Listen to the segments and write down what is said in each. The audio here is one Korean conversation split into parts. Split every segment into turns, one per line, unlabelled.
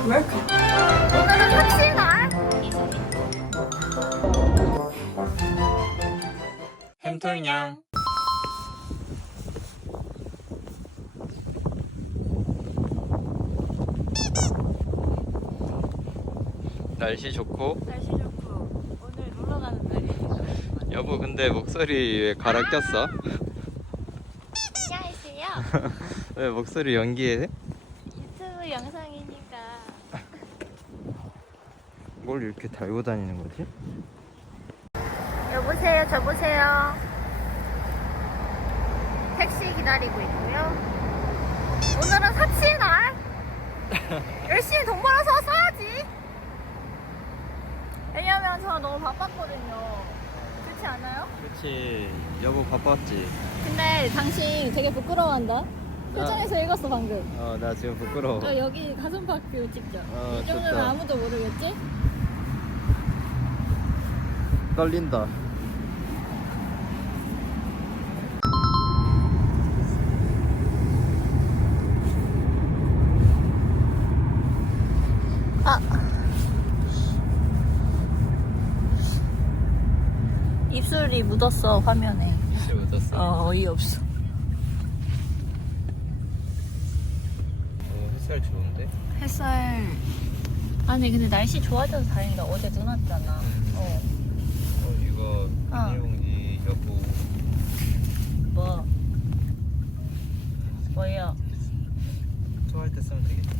welcome. 오늘은 택시 날.
햄털냥. 날씨 좋고.
날씨 좋고 오늘 놀러 가는 날이에요.
여보 근데 목소리 왜 갈아 꼈어?
안녕하세요.
왜 목소리 연기해?
유튜브 영상이니까.
뭘 이렇게 달고 다니는 거지?
여보세요, 저보세요. 택시 기다리고 있고요. 오늘은 삽시의 날. 열심히 돈 벌어서 써야지. 왜냐면 저 너무 바빴거든요. 그렇지 않아요?
그렇지. 여보 바빴지?
근데 당신 되게 부끄러워한다. 표정에서 읽었어 방금.
나 지금 부끄러워.
저 여기 가슴팍 찍자. 이 정도면
좋다.
아무도 모르겠지?
떨린다.
아. 입술이 묻었어 화면에.
혹시 묻었어?
어이없어.
햇살 좋은데?
햇살. 아니 근데 날씨 좋아져서 다행이다. 어제 눈 왔잖아.
이거 비닐봉지 여보.
뭐? 뭐야?
토할 때 쓰면 되겠다.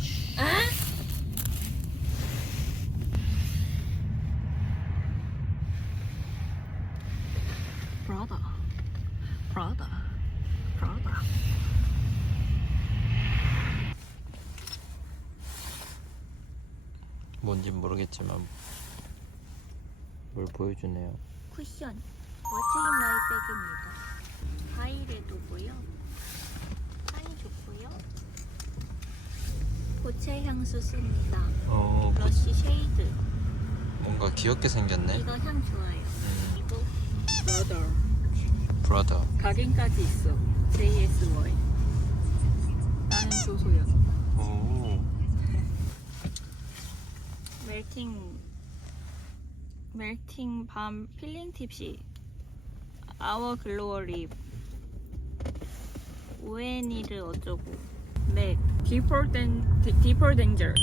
브라더. 브라더. 브라더.
뭔진 모르겠지만 뭘 보여주네요.
쿠션. 워치인 마이 백입니다. 하이레도고요. 향이 좋고요. 고체 향수 씁니다. 브러쉬 쉐이드.
뭔가 귀엽게 생겼네.
이거 향 좋아요. 이거 브라더.
브라더.
가갱까지 있어. JSY. 나는 조소연.
오.
멜팅 밤 필링 팁시. 아워 글로워 립. 오에니르 어쩌고. 맥. 디퍼 댕저.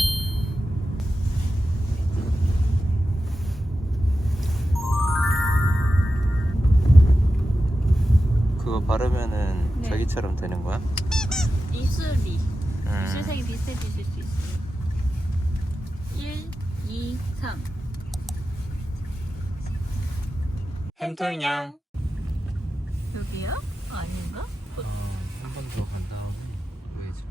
그거 바르면은
네.
자기처럼 되는 거야?
입술이. 입술색이 비슷해지실 수 있어요. 1, 2, 3.
햄털냥.
여기야? 아닌가?
한 번 더 간 다음에 보이죠.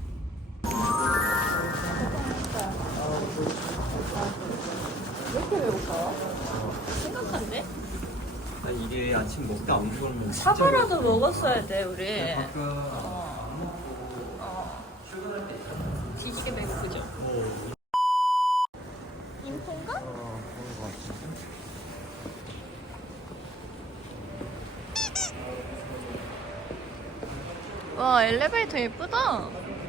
왜 이렇게 배고파요? 심각한데?
이게 아침 먹다 안 먹으면
사과라도 먹었어야 돼 우리.
아까
뒤지게 배고프죠? 인포인가?
그런 거 같은데?
와 엘리베이터 예쁘다.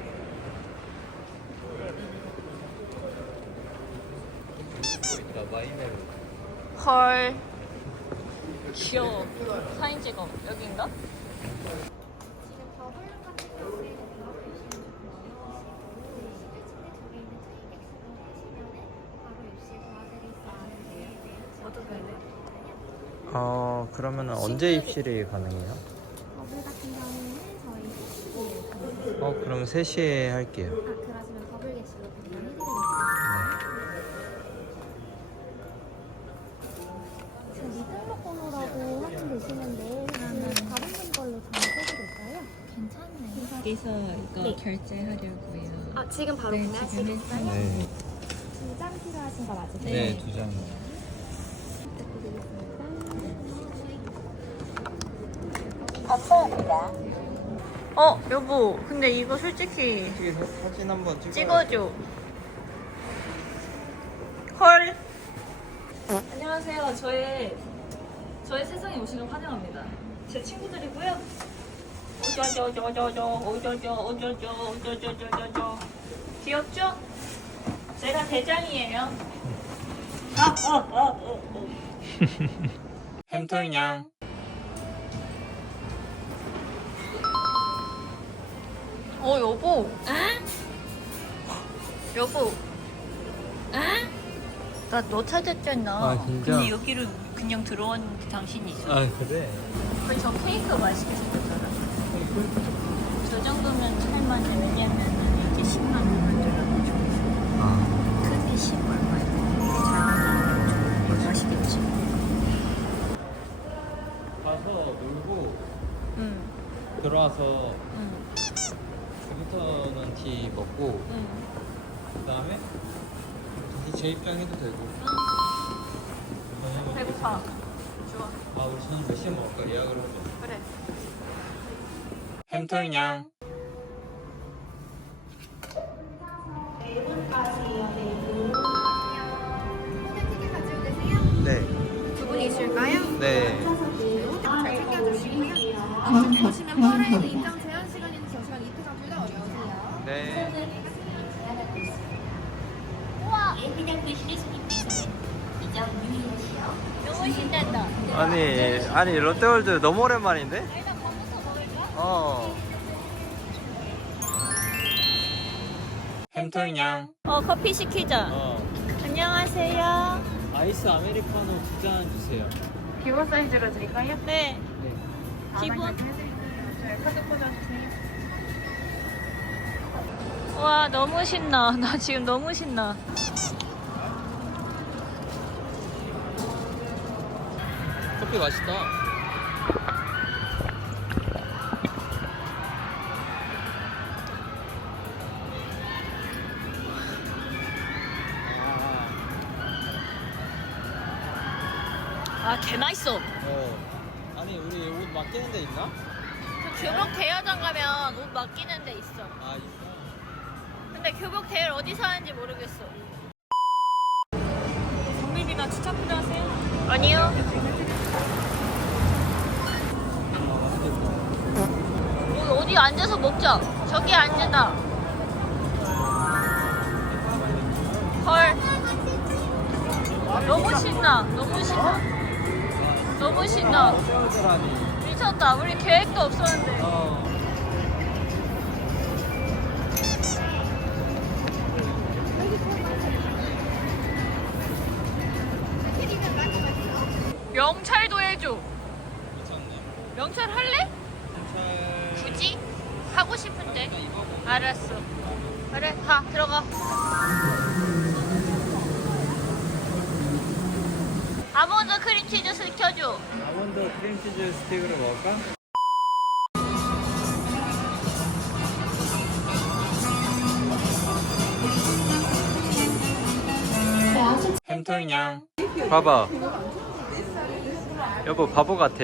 있다 마이메로.
헐 귀여워. 사진 찍어. 여기인가? 어떻게 해야 돼?
그러면 언제 입실이 가능해요?
버블 같은 경우는 저희
그럼 3시에 할게요.
그러시면 버블 게시로 변경해드리겠습니다. 지금 미등록 번호라고 확인되시는데 그러면 다른 분 걸로 전화해드릴까요? 괜찮네요.
여기서 이거
네.
결제하려고요.
아 지금 바로
네,
구매하시겠어요?
네.
2장 필요하신 거 맞으세요?
네, 2장.
감사합니다.
여보 근데 이거 솔직히
사진 한번
찍어줘. 헐. 안녕하세요. 저의 세상에 오신 걸 환영합니다. 제 친구들이고요. 오저저저저저 오저저 오저저 오저저저저저 귀엽죠? 대장이에요.
햄털냥.
여보. 여보. 나 너 찾았잖아.
아, 진짜?
근데 여기를 그냥 들어왔는데 당신이 있어.
아 그래?
저 케이크 맛있게 생겼잖아. 저 정도면 살만해. 왜냐면은 이게 10만 원만 들어가지고.
아
크게 10 얼마야. 이게 잘 만들어가지고. 맛있겠지?
가서 놀고
응.
들어와서
응.
컴퓨터는 티 먹고
응.
그 다음에 다시 재입장해도 되고. 저녁은
배고파. 좋아.
아 우리 저녁 몇 시에 먹을까? 예약을 해봐.
그래.
햄털냥.
티켓 가지고 계세요?
네.
두 분이실까요?
네.
잘 챙겨주시고요. 지금 보시면 퍼레이드 입장 제한 시간인 저시간 이틀간 둘 다 어려우세요.
네.
너무 신난다.
아니 롯데월드 너무 오랜만인데?
일단 거기서 먹을까?
어. 햄털냥.
커피 시키자. 안녕하세요.
아이스 아메리카노 2잔 주세요.
기본 사이즈로 드릴까요?
네.
네.
기본.
저희 카드 꽂아주세요.
와, 너무 신나. 나 지금 너무 신나.
커피 맛있다.
개 맛있어.
아니 우리 옷 맡기는 데 있나?
교복 대여점 가면 옷 맡기는 데 있어.
아 있어.
근데 교복 대여를 어디서 하는지 모르겠어. 정민이나 추천 필요하세요? 아니요. 여기 어디 앉아서 먹자. 저기 앉으나. 헐. 너무 신나. 너무 신나. 너무 신나. 미쳤다. 우리 계획도 없었는데. 명찰도 해줘. 명찰 할래? 굳이? 하고 싶은데. 알았어. 그래, 가, 들어가. 아몬드 크림치즈 시켜줘.
아몬드 크림치즈 스틱으로 먹을까? 햄털냥. 봐봐. 여보 바보 같아.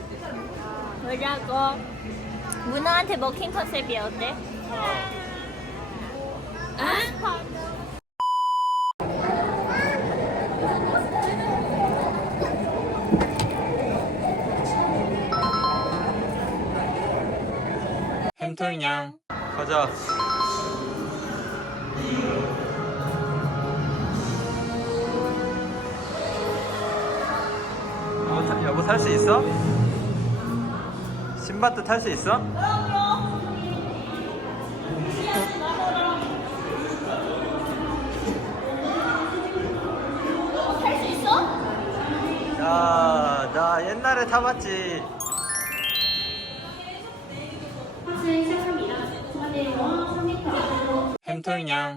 뭐라고? 문어한테 먹힌 컨셉이 어때?
햄털냥. 가자. 여보 탈 수 있어? 신바트 탈 수 있어?
탈 수 있어?
야, 나 옛날에 타봤지. 햄털냥.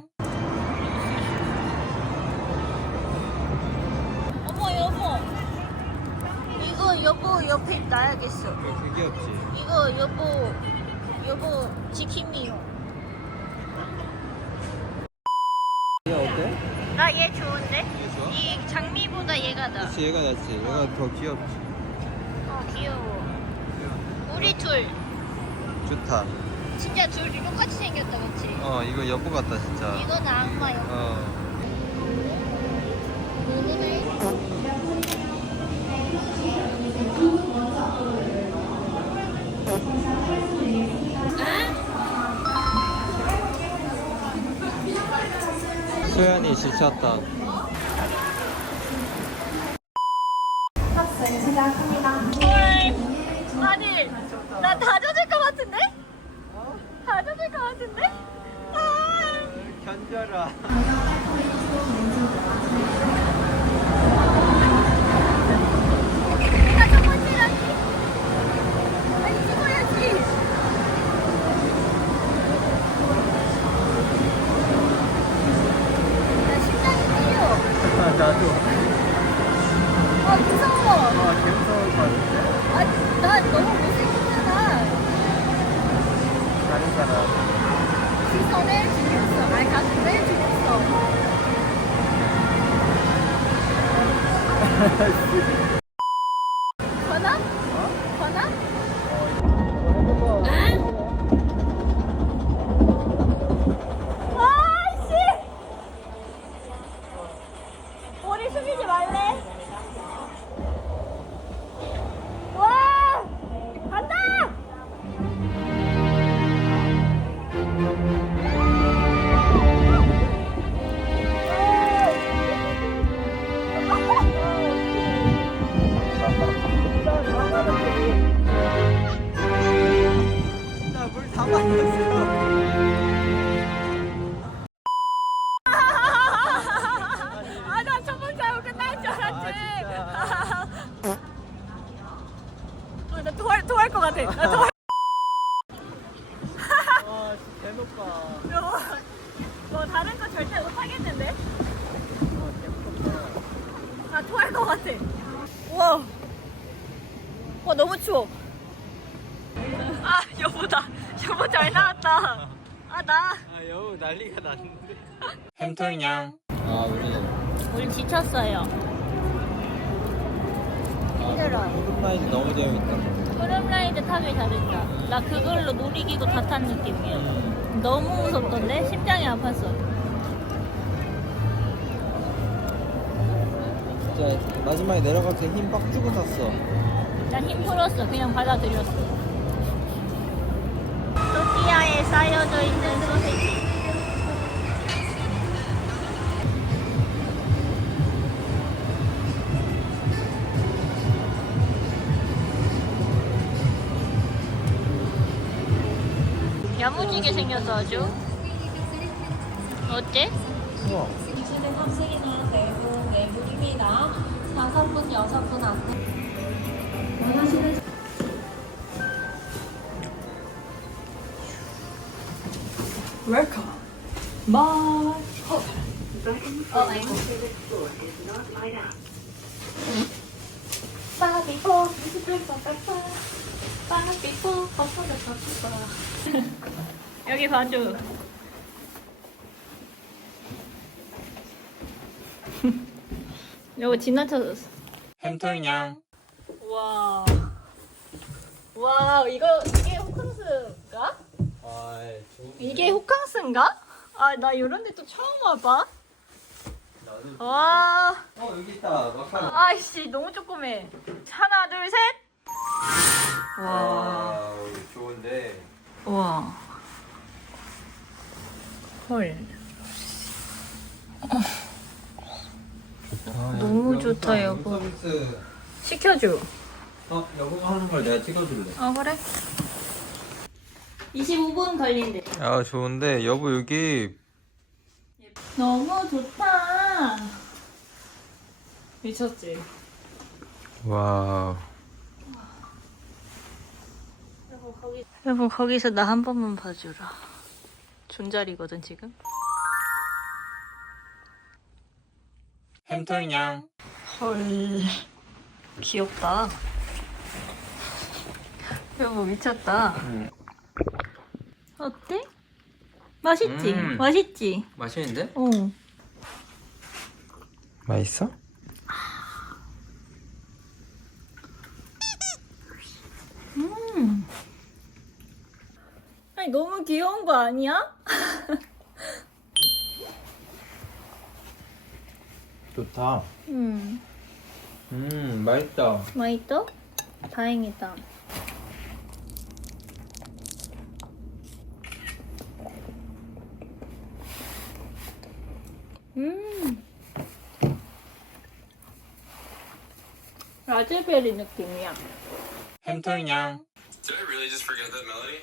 어머 여보, 이거 여보 옆에 놔야겠어.
되게 귀엽지?
이거 여보 지킴이요.
얘 어때?
나 얘 좋은데?
얘 좋아?
이 장미보다 얘가 나.
그치, 얘가 낫지. 얘가 더 귀엽지.
귀여워. 우리 둘
좋다.
진짜 둘이 똑같이 생겼다, 그치?
이거 여보 같다 진짜.
이건 악마야.
소연이 지쳤다.
아니, 나 다 젖을 것 같은데? 다 젖을 것 같은데? 아.
견뎌라.
내가 첫 번째라니. 아니, 찍어야지. 나 심장이 뛰어.
나도.
아, 무서워.
개무서울 것 같은데?
아니, 나 너무 못생겼잖아.
다른 사람.
시선을 죽였어. 아니, 가슴을 죽였어. 전화? 전화? 아이씨! 머리 숙이지 말래. 와! 간다!
나물 다 마셨어.
아, 나 첫 번째 하고 끝날 줄 알았지. 나 토할 것 같아. 나 토할.
아, 대놓고.
너 다른 거 절대 못 하겠는데? 아, 토할 것 같아. 와. 와, 너무 추워. 아, 여보다. 여보 잘 나왔다. 아, 나.
아, 여우 난리가 났는데. 햄털냥. 아,
우리 지쳤어요. 힘들어.
홈라이드 너무 재밌다.
흐름라이드 타길 잘했다. 나 그걸로 놀이기구 다 탄 느낌이야. 너무 무섭던데? 심장이 아팠어.
진짜 마지막에 내려갈 때 힘 빡 주고 탔어.
난 힘 풀었어. 그냥 받아들였어. 토끼아에 쌓여져 있는 소세지. 야무지게 생겼어 아주. 어때?
우와.
기준의 탑승이나 내부 내부입니다. 5분, 6분 안내. 원하시는
여기 봐줘. 여기 지나쳐졌어.
햄털냥.
와. 와, 이게 호캉스인가?
아,
이게 호캉스인가? 아, 나 이런 데 또 처음 와봐.
나도.
와.
여기 있다. 막판.
아이씨, 너무 조그매. 하나, 둘, 셋. 와.
좋은데.
와. 헐. 너무 좋다, 여보.
서비스.
시켜줘.
여보가 하는 걸 내가 찍어줄래.
그래. 25분 걸린대.
아, 좋은데 여보 여기
너무 좋다. 미쳤지?
와.
여보, 거기서 나 한 번만 봐주라. 존잘이거든 지금.
햄털냥.
헐, 귀엽다. 여보 미쳤다. 어때? 맛있지? 맛있지?
맛있는데?
어.
맛있어?
아니 너무 귀여운 거 아니야?
좋다. 맛있다.
맛있어? 다행이다. 라즈베리 느낌이야.
햄털냥.
Did I really just forget that melody?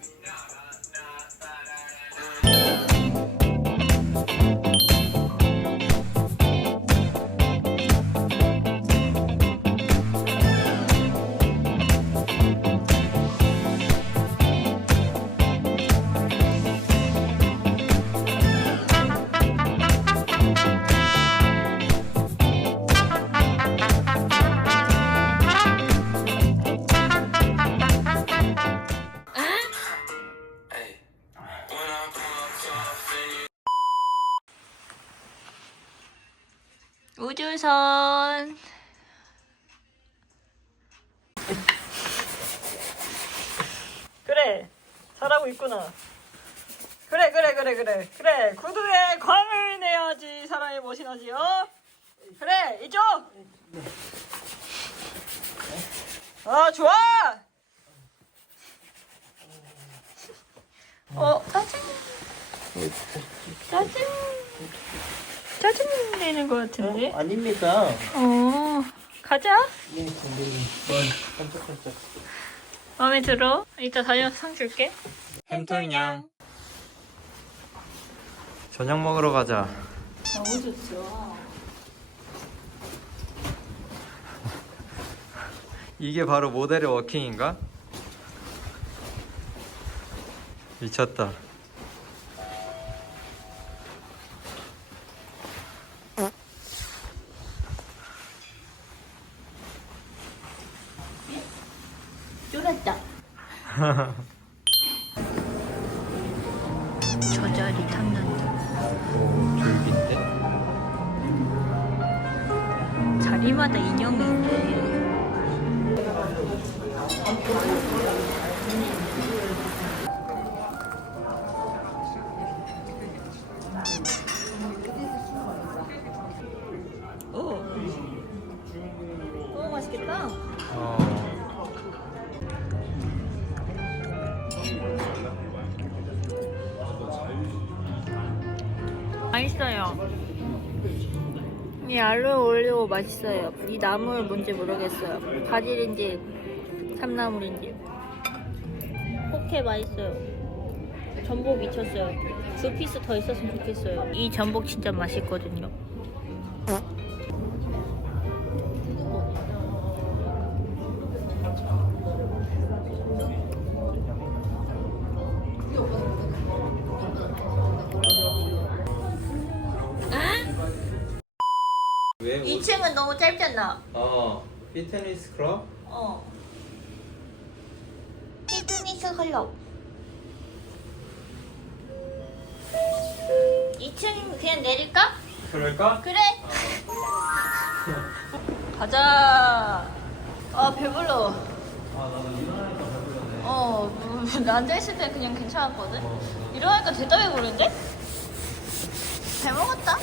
우주선. 그래, 잘하고 있구나. 그래. 구두에 광을 내야지 사람이 멋이 나지, 어? 그래, 이쪽. 아, 좋아. 짜증 내는 것 같은데?
아닙니다.
가자.
네, 선생님. 깜짝깜짝.
마음에 들어? 이따 다녀서 상 줄게.
햄털냥. 저녁 먹으러 가자.
너무 좋죠.
이게 바로 모델의 워킹인가? 미쳤다.
쫄았다. 저 자리 탐난다.
오, 졸긴데?
자리마다 인형이 있네. 오, 맛있겠다. 맛있어요. 이 알로에 올리고 맛있어요. 이 나물 뭔지 모르겠어요. 바질인지 참나물인지. 포케 맛있어요. 전복 미쳤어요. 2피스 더 있었으면 좋겠어요. 이 전복 진짜 맛있거든요.
왜?
2층은 너무 짧잖아.
피트니스 클럽?
피트니스 클럽. 2층 그냥 내릴까?
그럴까?
그래. 가자. 아 배불러.
나도 일어나니까 배부르네.
앉아있을 때 그냥 괜찮았거든. 일어나니까 대다 배부른데? 잘 먹었다.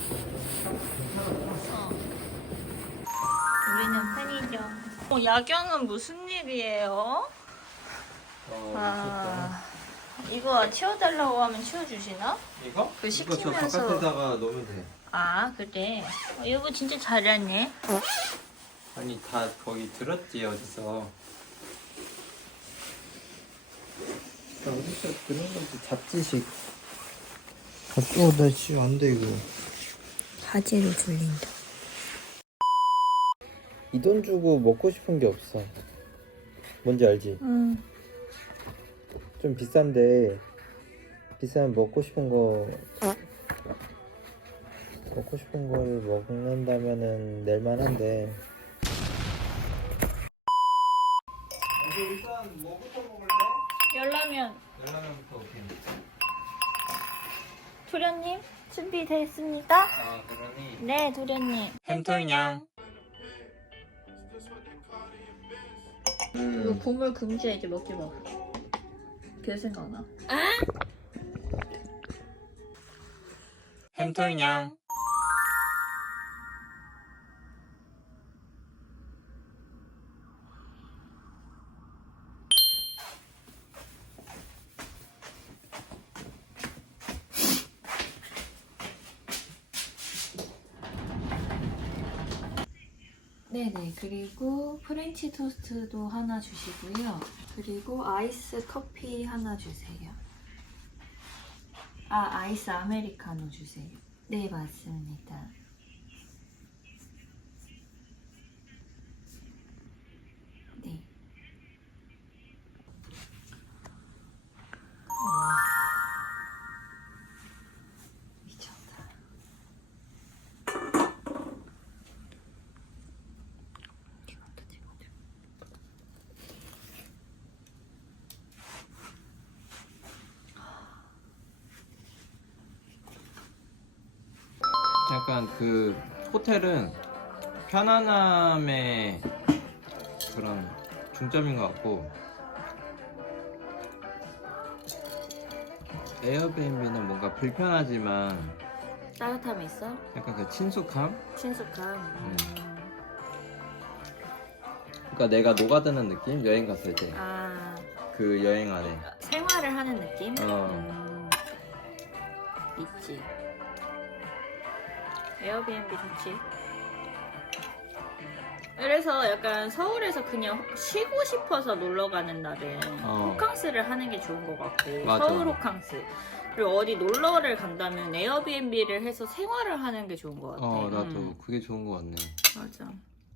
우리는 편의점. 야경은 무슨 일이에요? 이거 치워달라고 하면 치워주시나?
이거?
그
이거 저
시키면서-
바깥에다가 놓으면 돼.
아 그래. 여보 진짜 잘하네.
아니 다 거기 들었지 어디서. 어디서 그런 거지 잡지식. 나 지금 안 돼 이거.
바지로 졸린다.
이 돈 주고 먹고 싶은 게 없어. 뭔지 알지?
응.
좀 비싼데 비싼 먹고 싶은 걸 먹는다면은 낼만한데. 일단 뭐부터 먹을래?
열라면.
열라면부터 오케이.
도련님 준비됐습니까?
그러니
네 도련님.
햄털냥.
이거 보물 금지야. 이제 먹지 마. 그 생각나.
햄털냥.
네네. 그리고 프렌치 토스트도 하나 주시고요. 그리고 아이스 커피 하나 주세요. 아, 아이스 아메리카노 주세요. 네, 맞습니다. 네. 미쳤다. 이것도 찍어줘.
약간 그 호텔은 편안함의 그런 중점인 것 같고 에어비앤비는 뭔가 불편하지만
따뜻함이 있어?
약간 그 친숙함?
친숙함.
그러니까 내가 녹아드는 느낌? 여행 갔을 때 그
아,
여행 안에
생활을 하는 느낌?
어.
있지. 에어비앤비 좋지. 그래서 약간 서울에서 그냥 쉬고 싶어서 놀러 가는 날은 호캉스를 하는 게 좋은 것 같고
맞아.
서울 호캉스. 그리고 어디 놀러를 간다면 에어비앤비를 해서 생활을 하는 게 좋은 것 같아.
나도 그게 좋은 것 같네.
맞아.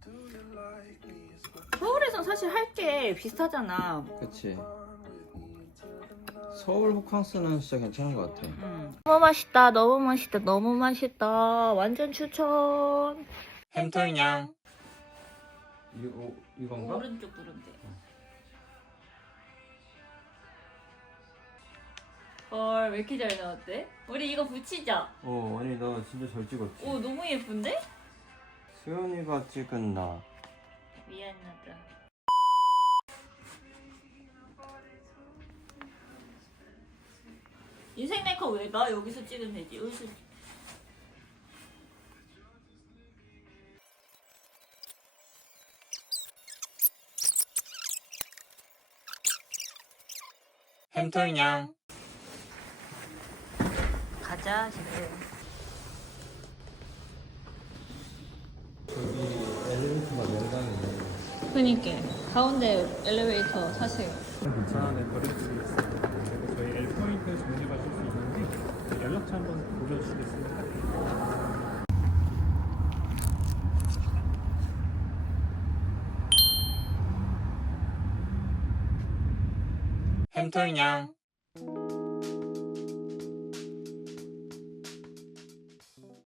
서울에선 사실 할 게 비슷하잖아.
그치. 서울 호캉스는 진짜 괜찮은 것 같아.
너무 맛있다, 너무 맛있다, 너무 맛있다. 완전 추천.
햄털냥. 이건가?
오른쪽 누르면 돼. 헐, 왜 이렇게 잘 나왔대? 우리 이거 붙이자.
아니 나 진짜 잘 찍었지.
오, 너무 예쁜데?
수연이가 찍은 나.
미안하다. 인생 네컷 왜 가? 여기서 찍으면 되지. 여기서.
햄털냥.
가자, 집에.
여기 엘리베이터가 명당이네.
그니까 가운데 엘리베이터 사세요.
안에 버릴 수 있습니다. 그리고 저희 L포인트 정리하실 수 있는데 연락처 한번 보여주시겠습니까?
햄털냥.